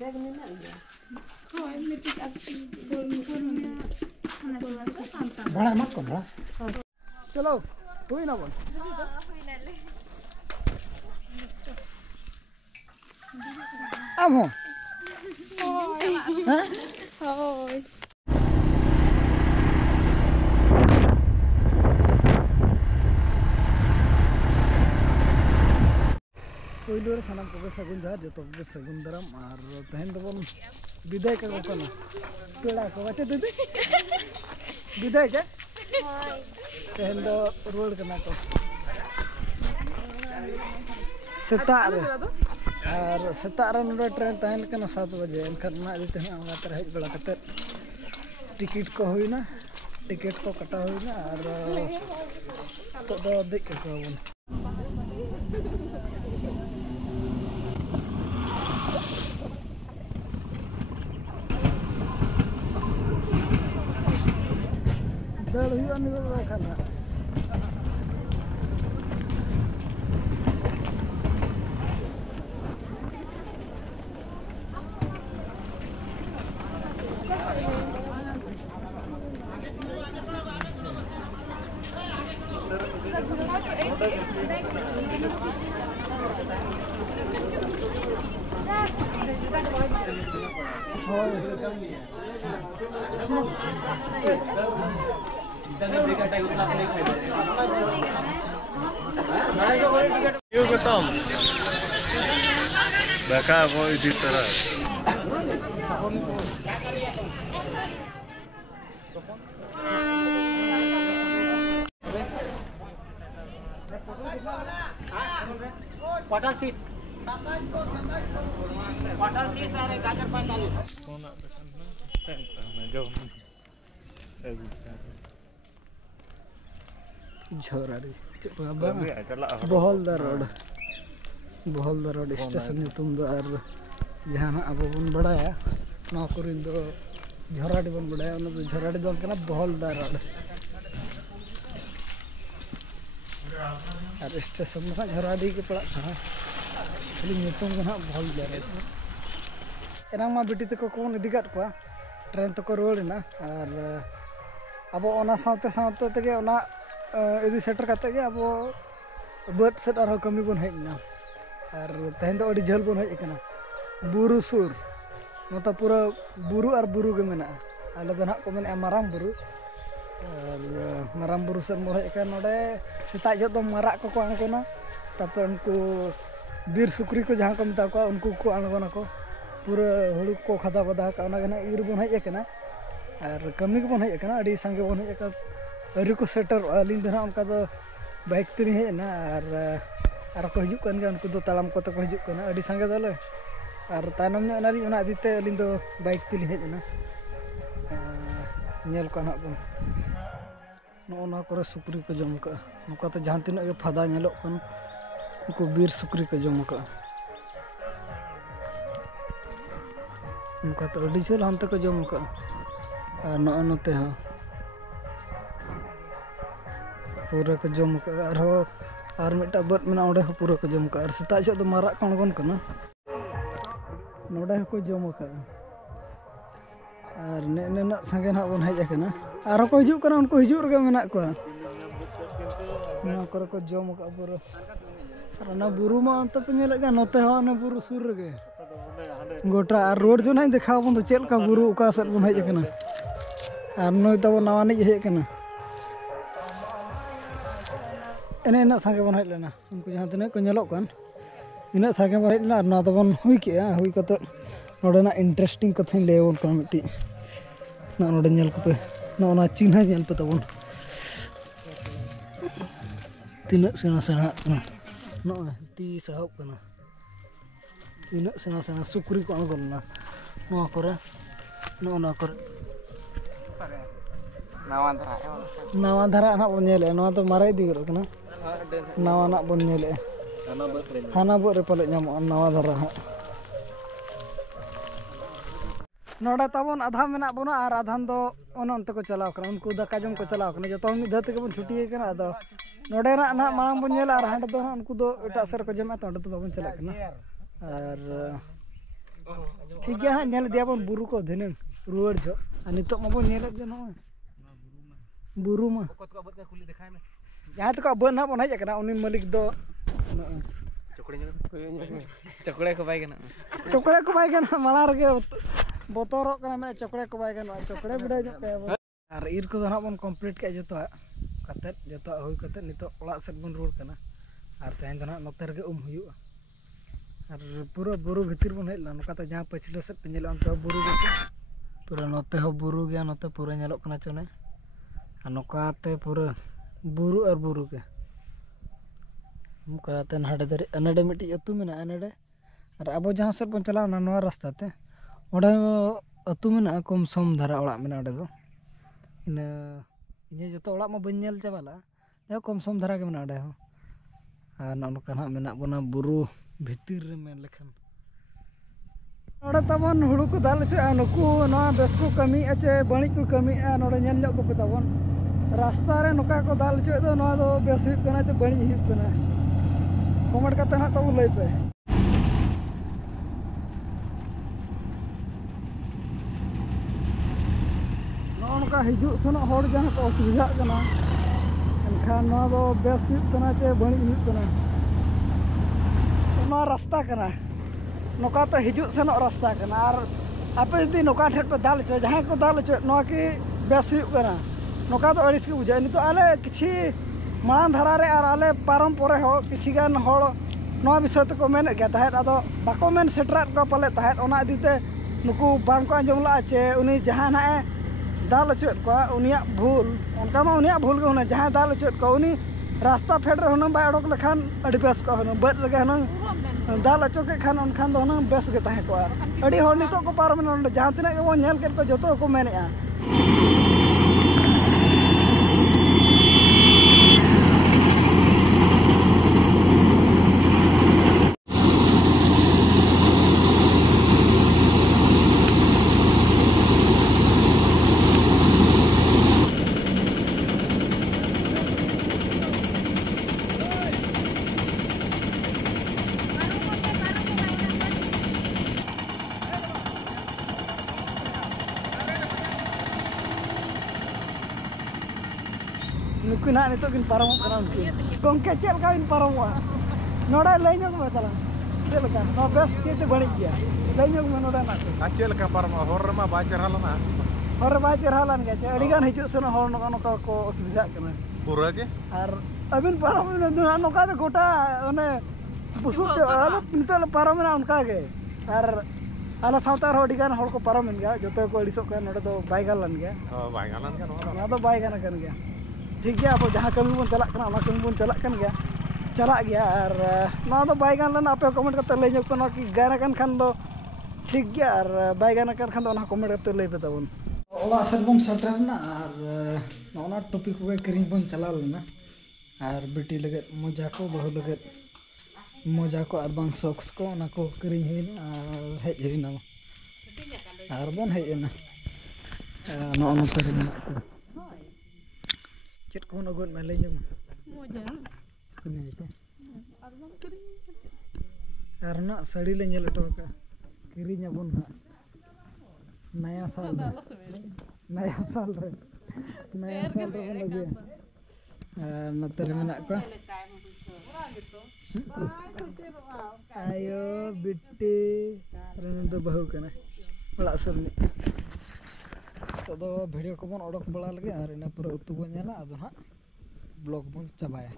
Bag मेना गया ᱦᱳᱭ ᱢᱤᱫᱴᱤᱡ ᱜᱳᱞ ᱢᱩᱠᱩᱨ ᱦᱟᱱᱟ ᱛᱚᱞᱟ ᱥᱚ ᱟᱢᱛᱟ बड़ा मत कर रहा चलो हुई ना बोल अब हो हैं ᱦᱳᱭ पहले सामान को सगुन जहाँ जो तो सगुन दराम और तहन दबन विदाय का कोना पेड़ा को बाटे दीदी विदाय के तहन दो रोड करना को सेतार और सेतार नोडे ट्रेन तहन कना 7 बजे एनखन ना इदी तहन आंगा तर हेज बड़ा कते टिकट को होइना टिकट को कटा होइना और तो दो देख को बन दल हुआ नहीं बड़ा खाना Yuk ketom, bakal mau di teras. Padahal 30 are gajar 45 झोराड़ी बहलदा road station तुम दो और जहां अब बन बड़ाया नौकरी दो झोराड़ी बन बड़ाया उन दो झोराड़ी दो कना बहलदा रोड और स्टेशन में झोराड़ी के पड़ा था खाली नितुम गना बहलदा रोड एना मा बेटी तको कोन इदिगात को ट्रेन तको रोडना और अब ओना सावते सावते तगे ओना इदी सेटर करते के अब बट सेट और कमी बन हेना और तहन दो अड़ी झल बन हेकना बुरु सुर नता पूरा बुरु और बुरु के मेना आले दो ना को मेना माराम बुरु से मोह हेकना नोडे सेता जो दो मारा को आंगोना तापर उनको बीर सुकरी को जहां को मता को उनको को आंगोना को पूरा हुड़ू को खदा बदा का ओना गना इर बन हेकना और कमी को बन हेकना अड़ी संगे बन हेकना अरी को सेटर अलिंग दो उनका दो बाइक तेरी हेना और को हिजुक कन गया उनको दो तालाम को तो को हिजुक कना अड़ी संगे दले और तानम ने अनारी ओना आदिते अलिंग दो बाइक तेली हेना नेल को ना बन नोना करे सुकरी को जम का नुका तो जहां तिना के फादा नेलो कन उनको बीर सुकरी को जम का नुका तो अड़ी झल हंते को जम का नते हां पूरा को जम का और मिटा बट में ओडे पूरा को जम का और सेता जो मारा कणगन कना नोडे को जम का और नेना संगे ना बन हेज कना और को हिजु कना उनको हिजु रगे मेना को ना करे को जम का पूरा और ना बुरु मा अंत पे नेले गा नते हो ना बुरु सुर रगे गोटा और रोड जो ना देखा बन तो चेल का बुरु उका सेट बन हेज कना और नय तब नवा नि हेज कना इन संगे बन हेज लेना उनको जहां तने को नेलो कन इन संगे बन हेज लेना ना तो बन हुई के हुई कते नोडना इंटरेस्टिंग कथा ले बन को मिट्टी ना नोडे नेल को पे ना चिन्ह नेल पे तबन तीना सेना सेना ना ती सहब कना तीना सेना सेना सुकरी को अणगोलना नो करे ना करे नवा धारा ना बन नेले ना तो मारे दी गरो कना नवा ना बन नेले हाना बोरे पले नाम नवा धारा नोडा तबन आधा मेना बना और आधान दो अनंत को चलाव कना उनको दाका जम को चलाव कना जो मिद धत के बन छुट्टी कना अदो नोडे ना मांग बन नेला और हांड दो उनको दो एटा सर को जमा तो तो बाबन चला कना और ठीक गया हाँ नेल दिया बन बुरु को धनंग रुआर जो नितो माबो नेल जो न बुरु मा जहाँ तक अब ना बन हज उनी मालिक दो चकड़े को बाय गना चोकड़े को बाय गना माला रगे बोतरो कना मैं चोकड़े को बाय गना चोकड़े बिड़ा जो के और इर को ना बन कंप्लीट के जतो कते जतो होय कते नितो ओला सेट बन रुआर कना और तेन दो ना नोते रगे हुयुआ और पूरा बुरु भीतर बन हेला नोकाते जहाँ पछले सेट पे नेला अंत बुरु गे पूरा नोते हो बुरु गया नोते पूरा नेलोक कना चने और नोकाते पूरा बुरु और बुरु के नोकाते नाडे दरे अनडे मिटी अतु मेना अनडे और अब जहाँ सेट बन चला नवा रास्ता ते ओडे अतु मेना कम सम धारा ओड़ा मेना ओडे दो इन इने जतो ओड़ा मा बन नेल चाबाला जा कम सम धारा के मेना ओडे हो और नोका ना मेना बना बुरु भितर रे मेन लेखन नोडे तबन हुड़ू को दाल चे नुकु ना बेस को कमी अचे बणी को कमी नोडे नेल ᱧᱚᱜ को तबन रास्ता रे नोका को दाल चे दो ना दो बेस हुई कना चे बणी हुई कना कमेंट करते ना तब लई पे नोका हिजु सनो हर जहां को असुविधा कना एनखान ना दो बेस हुई कना चे बणी हुई कना ना रास्ता कना नोका तो हिजु सेनो रास्ता कना और आपे यदि नोका ठेट पे दाल चे जहां को दाल चे नो की बेस हुई कना नोका तो अड़िस के बुझा नितो आले किछि माण धारा रे और आले पारम परे हो किछि गान हड़ नो विषय तक मेन गया ताहेत आदो बाको मेन सेटरात को पले ताहेत ओना दिते नुकु बांग को अंजमला चे उनी जहां ना दाल चोट को उनिया भूल उनका मा उनिया भूल के जहां दाल चोट को उनी रास्ता फेड रे हुन बाय अडक लेखान अडी बेस को हुन बड रे हन दाल चोके खान उनखान दो हुन बेस के ताहे को अडी हर नितो को पार में जहां तिना के वो नेल के को जतो को मेनेआ नुकु ना नितो किन पारमो कना उनकी गोंके चेल का इन पारमो नोडा लई ᱧᱚᱜ ᱢᱮ ᱛᱟᱞᱟ ᱪᱮᱫ ᱞᱮᱠᱟ ᱱᱚ ᱵᱮᱥ ᱠᱮᱛᱮ ᱵᱟᱹᱲᱤᱡ ᱜᱮᱭᱟ लई ᱧᱚᱜ ᱢᱮ ᱱᱚᱰᱟ ᱱᱟ ᱪᱮᱫ ᱞᱮᱠᱟ ᱯᱟᱨᱚᱢᱟ ᱦᱚᱨ ᱨᱮᱢᱟ ᱵᱟᱭ ᱪᱮᱨᱦᱟ ᱞᱮᱱᱟ ᱦᱚᱨ ᱨᱮ ᱵᱟᱭ ᱪᱮᱨᱦᱟ ᱞᱮᱱ ᱜᱮᱭᱟ ᱪᱮ ᱟᱹᱰᱤ ᱜᱟᱱ ᱦᱤᱡᱩᱜ ᱥᱮᱱᱚᱜ ᱦᱚᱲ ᱱᱚᱠᱟ ᱠᱚ ᱚᱥᱩᱵᱤᱫᱷᱟᱜ ᱠᱟᱱᱟ ᱯᱩᱨᱟᱹ ᱜᱮ ᱟᱨ ᱟᱹᱵᱤᱱ ᱯᱟᱨᱚᱢ ᱱᱚᱠᱟ ᱫᱚ ᱜᱚᱴᱟ ᱚᱱᱮ ᱵᱩᱥᱩᱵ ᱪᱚ ᱟᱞᱚ ᱱᱤᱛᱚᱜ ᱞᱮ ᱯᱟᱨᱚᱢᱮᱱᱟ ᱚᱱᱠᱟ ᱜᱮ ᱟᱨ ᱟᱞᱮ ᱥᱟᱶᱛᱟ ᱨᱮ ᱟᱹᱰᱤ ᱜᱟᱱ ᱦᱚᱲ ᱠᱚ ᱯᱟᱨᱚᱢᱮᱱ ᱜᱮᱭᱟ ᱡᱚᱛᱚ ᱠᱚ ᱟᱹᱲᱤᱥᱚᱜ ᱠᱟᱱᱟ ᱱᱚᱰᱮ ᱫᱚ ᱵᱟᱭ ᱜᱟᱱ ᱞᱮᱱ ᱜᱮᱭᱟ ᱵᱟᱭ ᱜᱟᱱ ᱞᱮᱱ ᱜᱮᱭᱟ ᱱᱚᱣᱟ ᱫᱚ ᱵᱟᱭ ᱜᱟᱱ ᱟᱠᱟᱱ ᱜᱮᱭᱟ ठीक गया अब जहाँ कमी बन चला कना कमी बन चला गया और ना दो बाय गान लेना आपे कमेंट करते लई ᱧᱚᱜ कना कि गान अकन खान दो ठीक गया और बाय गान अकन खान दो ना कमेंट करते लई पे तबन ओला सेट बन सटरना और नोना टॉपिक को करी बन चला लेना और बेटी लगे मोजा को बहु लगे मोजा को और बांग सॉक्स को ना को करी हेना और हेज हेना और बन हेना नो नो तरे चेट को न गोन में लई ᱧᱚᱜ मोजा कने छे और बम करी और ना साड़ी ले नेल अटो का किरी ᱧᱟᱵᱚᱱ हा नया साल रे नया साल रे बन लगे नतर में ना को आयो बिट्टी रन दो बहु कना बड़ा सरनी तो दो वीडियो को बन ओडक बड़ा लगे और इना पूरा उतु बन नेला अदो हा ब्लॉग बन चबाया।